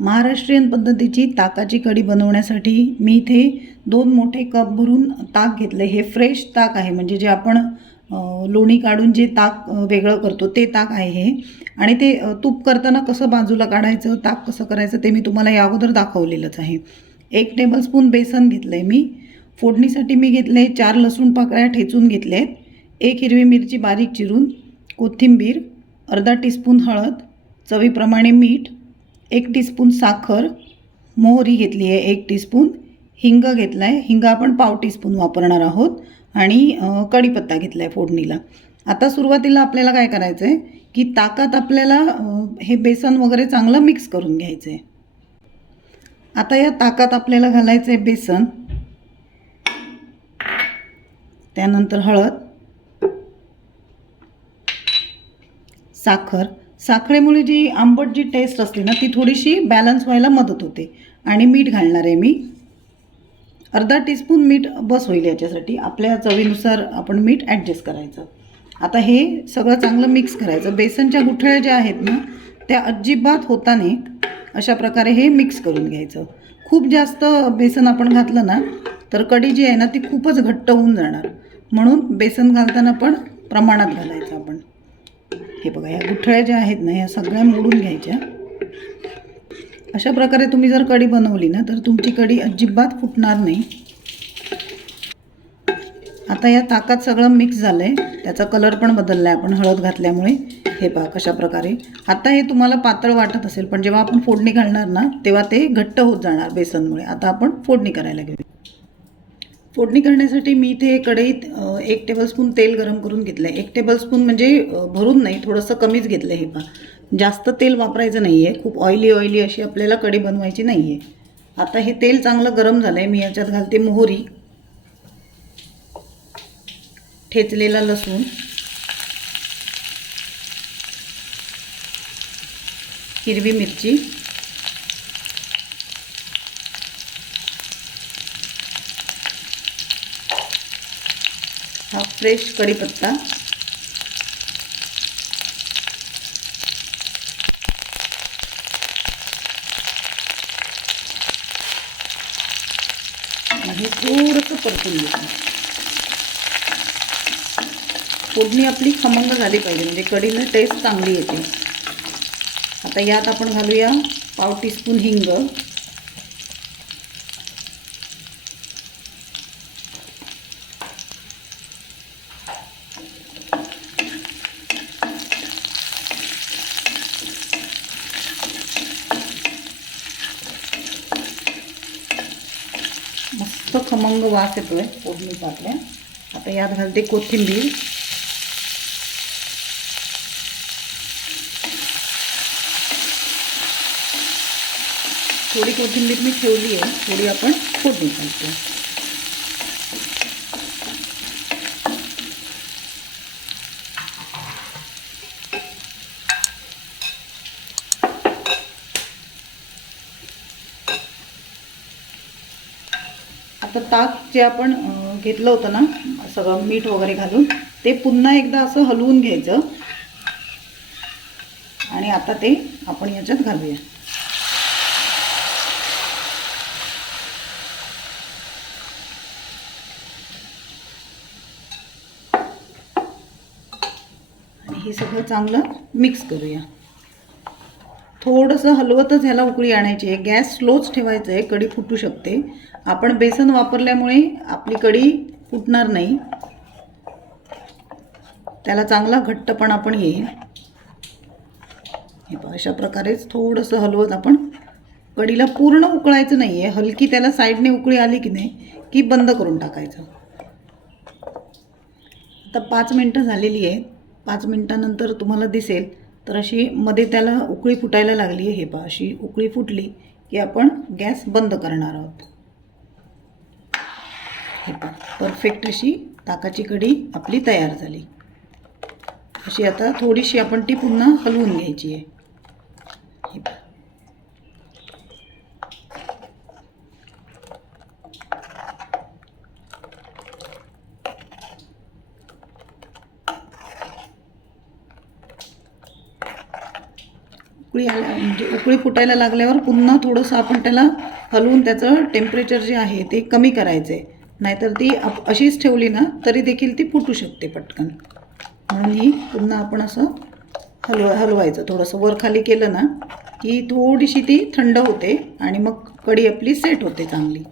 महाराष्ट्रीयन पद्धतीची ताकाची कढी बनवण्यासाठी मी इथे दोन मोठे कप भरून ताक घेतलं. हे फ्रेश ताक आहे म्हणजे जे आपण लोणी काढून जे ताक वेगळं करतो ते ताक आहे हे. आणि ते तूप करताना कसं बाजूला काढायचं ताक कसं करायचं ते मी तुम्हाला या अगोदर दाखवलेलंच आहे. एक टेबलस्पून बेसन घेतलं आहे मी. फोडणीसाठी मी घेतले चार लसूण पाकळ्या ठेचून घेतले आहेत एक हिरवी मिरची बारीक चिरून कोथिंबीर अर्धा टीस्पून हळद चवीप्रमाणे मीठ एक टीस्पून साखर मोहरी घेतली आहे एक टीस्पून हिंग घेतला आहे हिंग आपण पाव टीस्पून वापरणार आहोत. आणि कढीपत्ता घेतला आहे फोडणीला. आता सुरुवातीला आपल्याला काय करायचं आहे की ताकात आपल्याला हे बेसन वगैरे चांगलं मिक्स करून घ्यायचं आहे आता या ताकात आपल्याला घालायचं आहे बेसन. त्यानंतर हळद. साखर. साखरेमुळे जी आंबट जी टेस्ट असते ना ती थोडीशी बॅलन्स व्हायला मदत होते. आणि मीठ घालणार आहे मी. अर्धा टीस्पून मीठ बस होईल याच्यासाठी. आपल्या चवीनुसार आपण मीठ ॲडजस्ट करायचं. आता हे सगळं चांगलं मिक्स करायचं. बेसनच्या गुठळ्या ज्या आहेत ना त्या अजिबात होता नाहीत अशा प्रकारे हे मिक्स करून घ्यायचं. खूप जास्त बेसन आपण घातलं ना तर कढी जी आहे ना ती खूपच घट्ट होऊन जाणार. म्हणून बेसन घालताना पण प्रमाणात घालायचं आपण. हे बघा या गुठळ्या ज्या आहेत ना ह्या सगळ्या मोडून घ्यायच्या. अशा प्रकारे तुम्ही जर कढी बनवली ना तर तुमची कढी अजिबात फुटणार नाही. आता या ताकात सगळं मिक्स झालं आहे त्याचा कलर पण बदलला आहे आपण हळद घातल्यामुळे. हे पहा कशा प्रकारे. आता हे तुम्हाला पातळ वाटत असेल पण जेव्हा आपण फोडणी घालणार ना तेव्हा ते घट्ट होत जाणार बेसनमुळे. आता आपण फोडणी करायला घेऊ फोडणी करण्यासाठी मी इथे कढईत एक टेबलस्पून तेल गरम करून घेतलं आहे एक टेबलस्पून म्हणजे भरून नाही थोडंसं कमीच घेतलं आहे हे पहा. जास्त तेल वापरायचं नाही आहे खूप ऑइली ऑइली अशी आपल्याला कढी बनवायची नाही आहे आता हे तेल चांगलं गरम झालं आहे मी याच्यात घालते मोहरी ठेचलेला लसूण हिरवी मिरची हा फ्रेश कढीपत्ता. आणि थोडंसं परतून घेतो फोडणी आपली खमंग झाली पाहिजे म्हणजे कढीला टेस्ट चांगली येते. आता यात आपण घालूया पाव टीस्पून हिंग. मस्त खमंग वास येतोय फोडणीचा आपल्या आता यात कोथिंबीर। थोडी कोथिंबीर मी ठेवली आहे थोडी फोडणी घालतो आता ताक जे आपण घेतलं होतं ना सगळं मीठ वगैरे घालून ते पुन्हा एकदा असं हलवून घ्यायचं. आणि आता ते आपण याच्यात घालूया. आणि हे सगळं चांगलं मिक्स करूया. थोडंसं हलवतच ह्याला उकळी आणायची आहे. गॅस स्लोच ठेवायचं आहे. कढी फुटू शकते. आपण बेसन वापरल्यामुळे आपली कढी फुटणार नाही. त्याला चांगला घट्टपणा पण येईल. हे पहा अशा प्रकारेच थोडंसं हलवत आपण कढीला पूर्ण उकळायचं नाही आहे हलकी त्याला साईडने उकळी आली की नाही की बंद करून टाकायचं. आता पाच मिनटं झालेली आहेत. पाच मिनटानंतर तुम्हाला दिसेल तर अशी मध्ये त्याला उकळी फुटायला लागली आहे हे पहा अशी उकळी फुटली की आपण गॅस बंद करणार आहोत. हे पहा परफेक्ट अशी ताकाची कढी आपली तयार झाली. अशी आता थोडीशी आपण ती पुन्हा हलवून घ्यायची आहे. हे पहा. उकळी आल्या म्हणजे उकळी फुटायला लागल्यावर पुन्हा थोडंसं आपण त्याला हलवून त्याचं टेम्परेचर जे आहे ते कमी करायचं आहे नाहीतर ती आप अशीच ठेवली ना तरी देखील ती फुटू शकते पटकन. म्हणून ही पुन्हा आपण असं हलव हलवायचं. थोडंसं वर खाली केलं ना की थोडीशी ती थंड होते आणि मग कढी आपली सेट होते चांगली.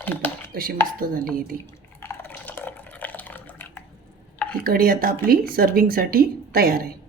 ही कशी मस्त झाली आहे ती. ही कढी आता आपली सर्विंगसाठी तयार आहे.